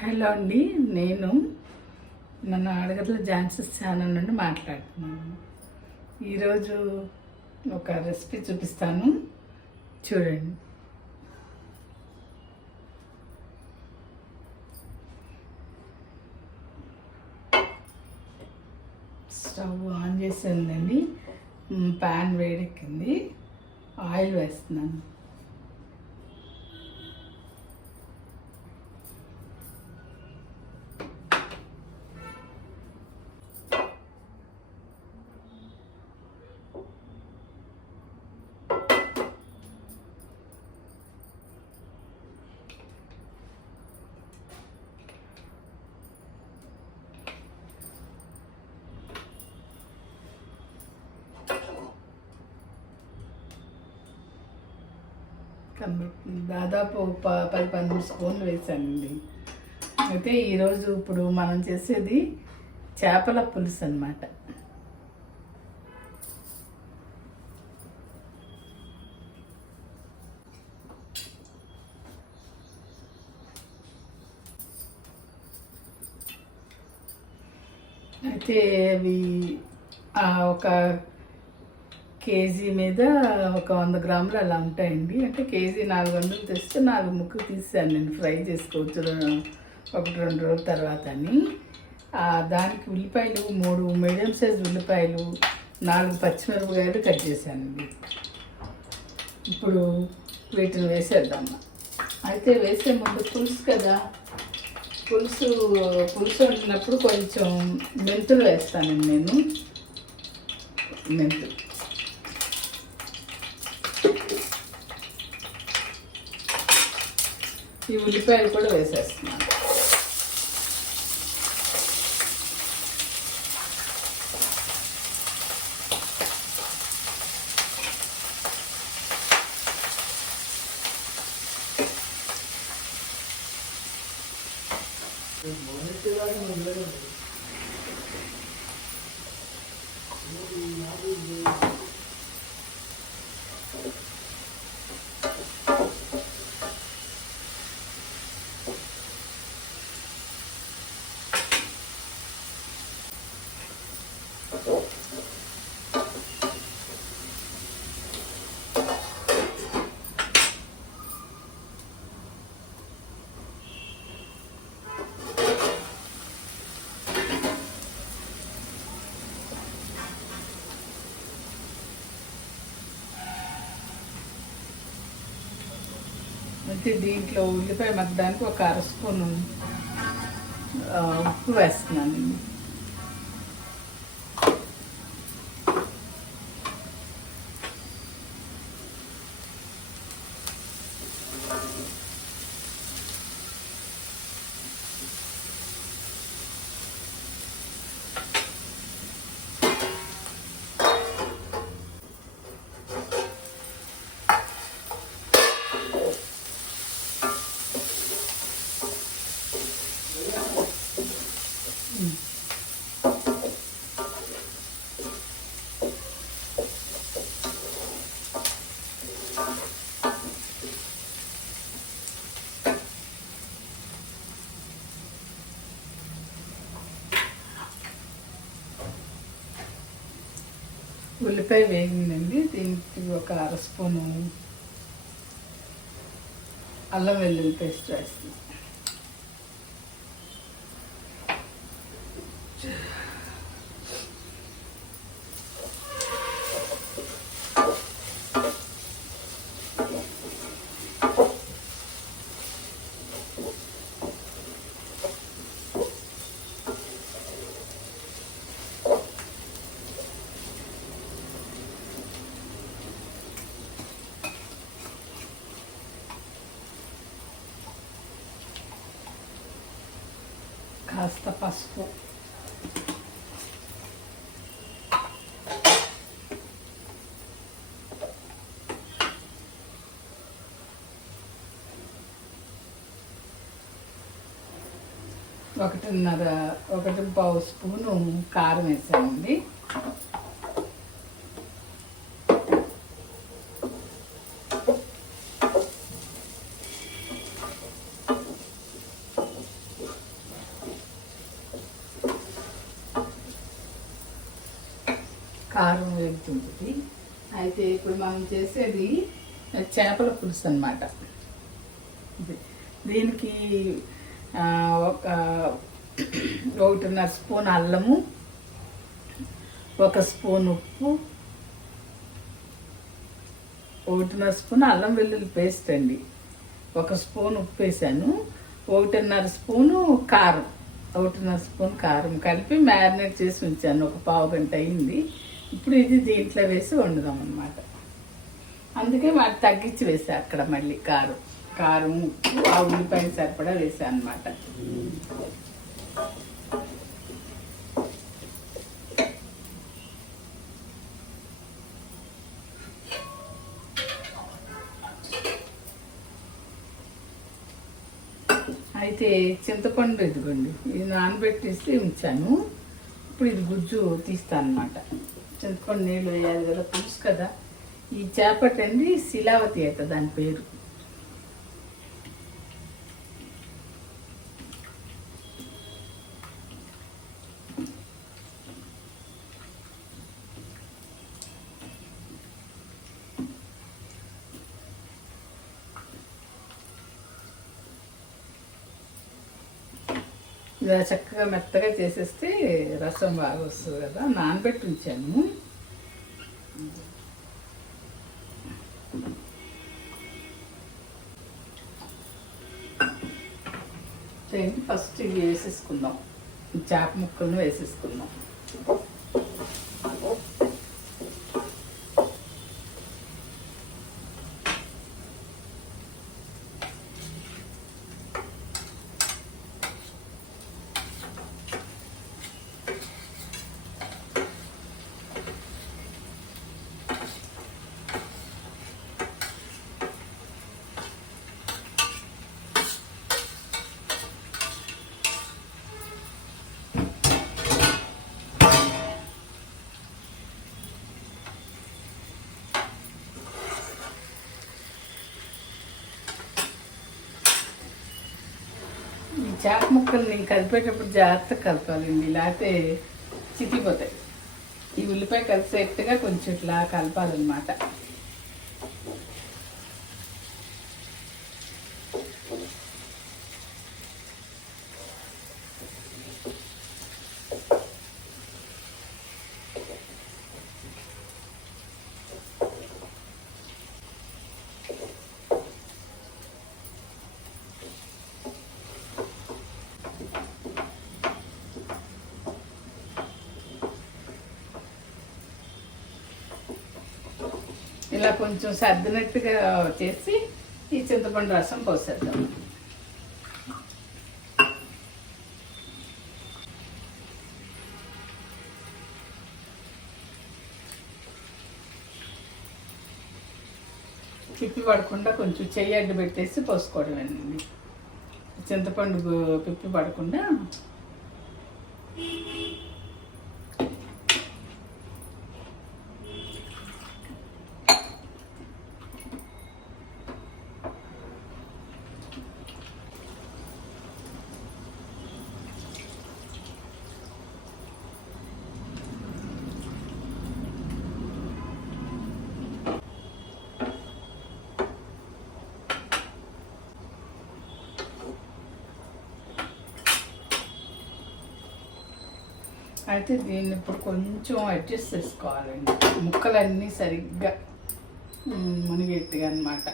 Hello అండి, నేను మన అడగట్ల ఝాన్సీ ఛానల్ నుండి మాట్లాడుతున్నాను. ఈరోజు ఒక రెసిపీ చూపిస్తాను, చూడండి. స్టవ్ ఆన్ చేసిందండి, ప్యాన్ వేడెక్కింది, ఆయిల్ వేస్తున్నాను. దాదాపు 10-12 స్పూన్లు వేసానండి. అయితే ఈరోజు ఇప్పుడు మనం చేసేది చేపల పులుసు అన్నమాట. అయితే అవి ఒక కేజీ మీద ఒక 100 గ్రాములు అలా ఉంటాయండి. అంటే కేజీ 400 తెస్తే 4 ముక్కలు తీసాను నేను, ఫ్రై చేసుకోవచ్చు 1-2 రోజుల తర్వాత అని. దానికి ఉల్లిపాయలు 3 మీడియం సైజ్ ఉల్లిపాయలు, 4 పచ్చిమిరపకాయలు కట్ చేశానండి. ఇప్పుడు వీటిని వేసేద్దామా. అయితే వేసే ముందు పులుసు కదా, పులుసు వండినప్పుడు కొంచెం మెంతులు వేస్తానండి నేను. మెంతులు ఈ ఉల్లిపాయలు కూడా వేసేస్తున్నాను. అయితే దీంట్లో ఉల్లిపాయ మగ్గడానికి ఒక 1/2 స్పూను ఉప్పు వేస్తున్నానండి. ఉల్లిపాయ వేగిందండి. దీనికి ఒక 1/2 స్పూను అల్లం వెల్లుల్లి పేస్ట్ వేస్తున్నాం. కాస్త పసుపు, ఒకటి పావు స్పూను కారం వేసానండి. కారం వేగుతుంటుంది. అయితే ఇప్పుడు మనం చేసేది చేపల పులుసు అన్నమాట. దీనికి ఒక 1.5 స్పూన్ అల్లము, 1 స్పూన్ ఉప్పు, 1.5 స్పూన్ అల్లం వెల్లుల్లి పేస్ట్ అండి, 1 స్పూన్ ఉప్పు వేసాను, 1.5 స్పూను కారం, 1.5 స్పూన్ కారం కలిపి మ్యారినేట్ చేసి ఉంచాను. ఒక పావు గంట అయింది. ఇప్పుడు ఇది దీంట్లో వేసి వండుదాం అన్నమాట. అందుకే వాటి తగ్గించి వేసా అక్కడ మళ్ళీ కారం ఉప్పు ఆ ఉల్లిపాయలు సరిపడా వేసా అన్నమాట. అయితే చింతపండు ఇదిగోండి, ఇది నానబెట్టేసి ఉంచాను. ఇప్పుడు ఇది గుజ్జు తీస్తాను అన్నమాట. చింతపండు నీళ్ళు వేయాలి కదా, పులుసు కదా. ఈ చేపట్టండి శిలావతి అవుతుంది దాని పేరు. ఇలా చక్కగా మెత్తగా చేసేస్తే రసం బాగా వస్తుంది కదా. నానబెట్టి ఉంచాను. ఫస్ట్ ఇవి వేసేసుకుందాం, చేప ముక్కలను వేసేసుకుందాం. చేప ముక్కలు నేను కలిపేటప్పుడు జాగ్రత్తగా కలపాలండి, లేకపోతే చితికిపోతాయి. ఈ ఉల్లిపాయ కలిసేట్టుగా కొంచెం ఇట్లా కలపాలన్నమాట. ఇలా కొంచెం సర్దినట్టుగా చేసి ఈ చింతపండు రసం పోసేద్దాం. పిప్పి పడకుండా కొంచెం చెయ్యి అడ్డు పెట్టేసి పోసుకోవడమేనండి. చింతపండు పిప్పి పడకుండా అయితే దీన్ని ఇప్పుడు కొంచెం అడ్జస్ట్ చేసుకోవాలండి, ముక్కలన్నీ సరిగ్గా మునిగెట్టుగా అన్నమాట.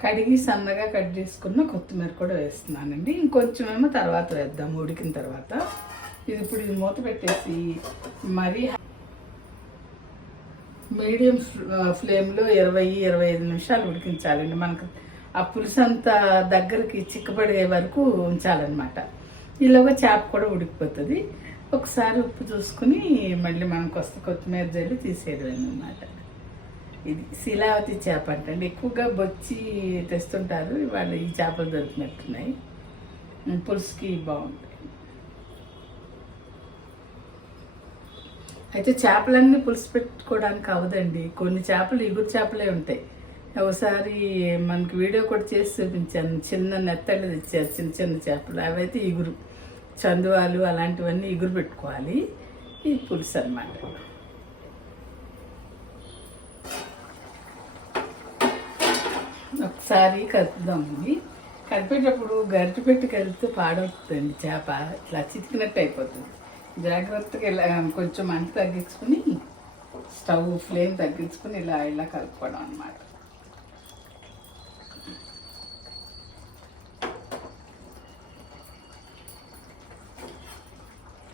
కడిగి సన్నగా కట్ చేసుకున్న కొత్తిమీర కూడా వేస్తున్నానండి. ఇంకొంచెం ఏమో తర్వాత వేద్దాం ఉడికిన తర్వాత. ఇది ఇప్పుడు ఇది మూత పెట్టేసి మరీ మీడియం ఫ్లేమ్లో 20-25 నిమిషాలు ఉడికించాలండి. మనకు ఆ పులుసు అంతా దగ్గరికి చిక్కబడే వరకు ఉంచాలన్నమాట. ఈలోగా చేప కూడా ఉడికిపోతుంది. ఒకసారి ఉప్పు చూసుకుని మళ్ళీ మనకు వస్తే కొత్తిమీర జల్లి తీసేయడం అన్నమాట. ఇది శీలావతి చేప అంటండి. ఎక్కువగా బొచ్చి తెస్తుంటారు, వాళ్ళు ఈ చేపలు దొరికినట్టున్నాయి. పులుసుకి బాగుంటాయి. అయితే చేపలన్నీ పులుసు పెట్టుకోవడానికి అవ్వదండి. కొన్ని చేపలు ఇగురు చేపలే ఉంటాయి. ఒకసారి మనకి వీడియో కూడా చేసి చూపించాను. చిన్న నెత్తళ్ళు తెచ్చారు, చిన్న చిన్న చేపలు. అవైతే ఇగురు, చందువాలు అలాంటివన్నీ ఇగురు పెట్టుకోవాలి. ఈ పులుసు అన్నమాట. ఒకసారి కలుపుదామండి. కలిపేటప్పుడు గరిటె పెట్టి కలిపితే పాడవుతుందండి చేప, ఇట్లా చితికినట్టు అయిపోతుంది. జాగ్రత్తగా ఇలా కొంచెం మంట తగ్గించుకుని, స్టవ్ ఫ్లేమ్ తగ్గించుకుని ఇలా ఇలా కలుపుకోవడం అన్నమాట.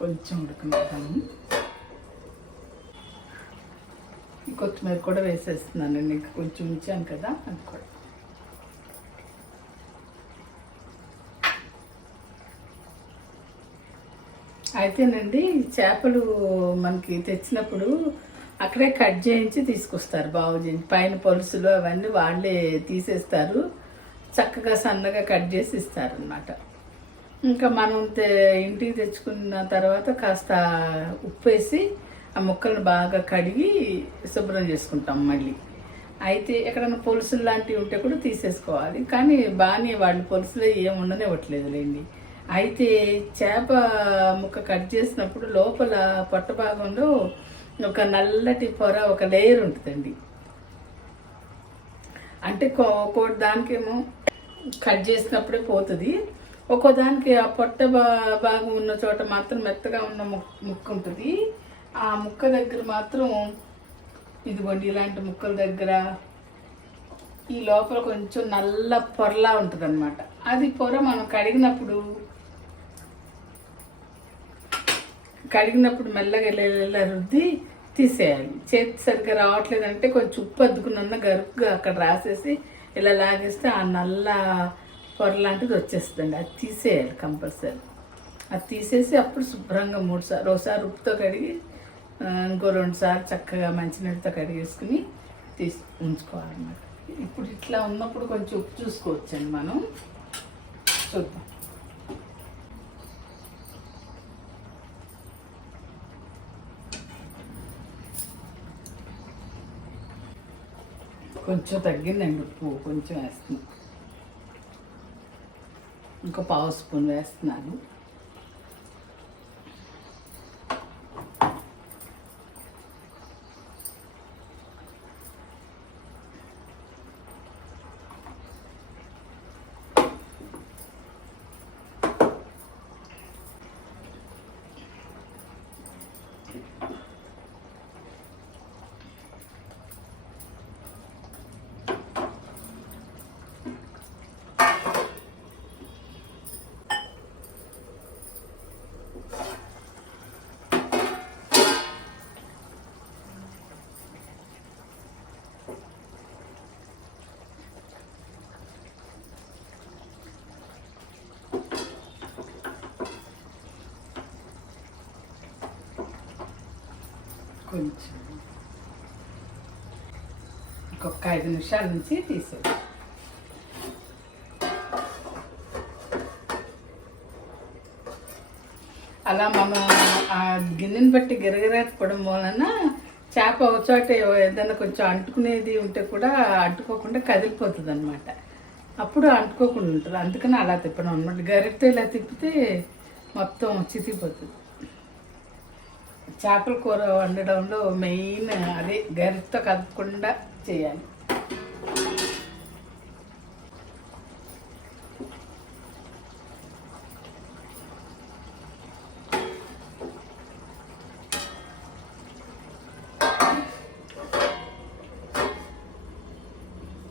కొంచెం ఉడకనిద్దాము. కొత్తిమీర కూడా వేసేస్తున్నానండి. ఇంకా కొంచెం ఉంచాను కదా, అది కూడా. అయితేనండి చేపలు మనకి తెచ్చినప్పుడు అక్కడే కట్ చేయించి తీసుకొస్తారు, బాగు చేయించి. పైన పొలుసులు అవన్నీ వాళ్ళే తీసేస్తారు, చక్కగా సన్నగా కట్ చేసి ఇస్తారు అన్నమాట. ఇంకా మనం ఇంటికి తెచ్చుకున్న తర్వాత కాస్త ఉప్పు వేసి ఆ ముక్కలను బాగా కడిగి శుభ్రం చేసుకుంటాం మళ్ళీ. అయితే ఎక్కడైనా పొలుసులు లాంటివి ఉంటే కూడా తీసేసుకోవాలి. కానీ బాగానే వాళ్ళు పొలుసులో ఏం ఉండనివ్వట్లేదులేండి. అయితే చేప ముక్క కట్ చేసినప్పుడు లోపల పొట్ట భాగంలో ఒక నల్లటి పొర, ఒక లేయర్ ఉంటుందండి. అంటే ఒక్కో దానికేమో కట్ చేసినప్పుడే పోతుంది, ఒక్కో దానికి ఆ పొట్ట భాగం ఉన్న చోట మాత్రం మెత్తగా ఉన్న ముక్క ఉంటుంది. ఆ ముక్క దగ్గర మాత్రం ఇదిగోండి, ఇలాంటి ముక్కల దగ్గర ఈ లోపల కొంచెం నల్ల పొరలా ఉంటుంది అన్నమాట. అది పొర మనం కడిగినప్పుడు మెల్లగా ఇలా రుద్ది తీసేయాలి. చేతి సరిగ్గా రావట్లేదంటే కొంచెం ఉప్పు అద్దుకున్న గరుగ్గా అక్కడ రాసేసి ఇలా లాగేస్తే ఆ నల్ల పొర లాంటిది వచ్చేస్తుందండి. అది తీసేయాలి కంపల్సరీ. అది తీసేసి అప్పుడు శుభ్రంగా 3 సార్లు, ఒకసారి ఉప్పుతో కడిగి ఇంకో 2 సార్లు చక్కగా మంచినీళ్ళతో కడిగేసుకుని ఉంచుకోవాలన్నమాట. ఇప్పుడు ఇట్లా ఉన్నప్పుడు కొంచెం ఉప్పు చూసుకోవచ్చండి మనం. చూద్దాం. కొంచెం తగ్గిందండి ఉప్పు, కొంచెం వేస్తున్నాను. ఇంకో 1/2 స్పూన్ వేస్తున్నాను. కొంచెం ఇంకొక 5 నిమిషాల నుంచి తీసేది. అలా మనం ఆ గిన్నెని బట్టి గిరగిరేకపోవడం వలన చేప ఒక చోట ఏదైనా కొంచెం అంటుకునేది ఉంటే కూడా అంటుకోకుండా కదిలిపోతుంది అన్నమాట. అప్పుడు అంటుకోకుండా ఉంటుంది. అందుకని అలా తిప్పడం అనమాట. గరిటతో ఇలా తిప్పితే మొత్తం చితికిపోతుంది. చేపల కూర వండడంలో మెయిన్ అదే, గరిటతో కదపకుండా చేయాలి.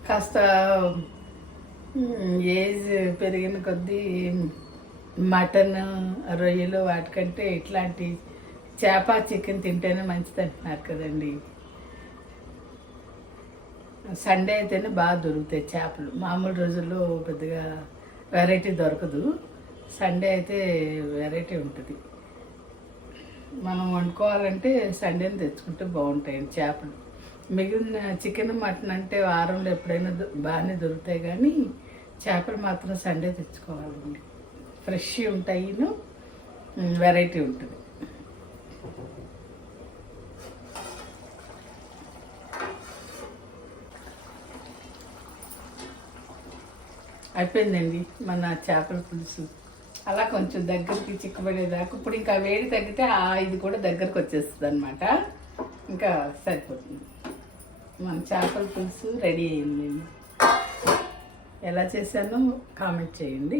కాస్త ఏజ్ పెరిగిన కొద్దీ మటన్, రొయ్యలు వాటికంటే ఇట్లాంటి చేప, చికెన్ తింటేనే మంచిది అంటున్నారు కదండి. సండే అయితేనే బాగా దొరుకుతాయి చేపలు. మామూలు రోజుల్లో పెద్దగా వెరైటీ దొరకదు. సండే అయితే వెరైటీ ఉంటుంది. మనం వండుకోవాలంటే సండేని తెచ్చుకుంటే బాగుంటాయండి చేపలు. మిగిలిన చికెన్ మటన్ అంటే వారంలో ఎప్పుడైనా బాగానే దొరుకుతాయి, కానీ చేపలు మాత్రం సండే తెచ్చుకోవాలండి. ఫ్రెష్ ఉంటాయి, వెరైటీ ఉంటుంది. అయిపోయిందండి మన చేపల పులుసు. అలా కొంచెం దగ్గరికి చిక్కబడేదాకా. ఇప్పుడు ఇంకా వేడి తగ్గితే ఇది కూడా దగ్గరకు వచ్చేస్తుంది అనమాట. ఇంకా సరిపోతుంది. మన చేపల పులుసు రెడీ అయింది. ఎలా చేశానో కామెంట్ చేయండి.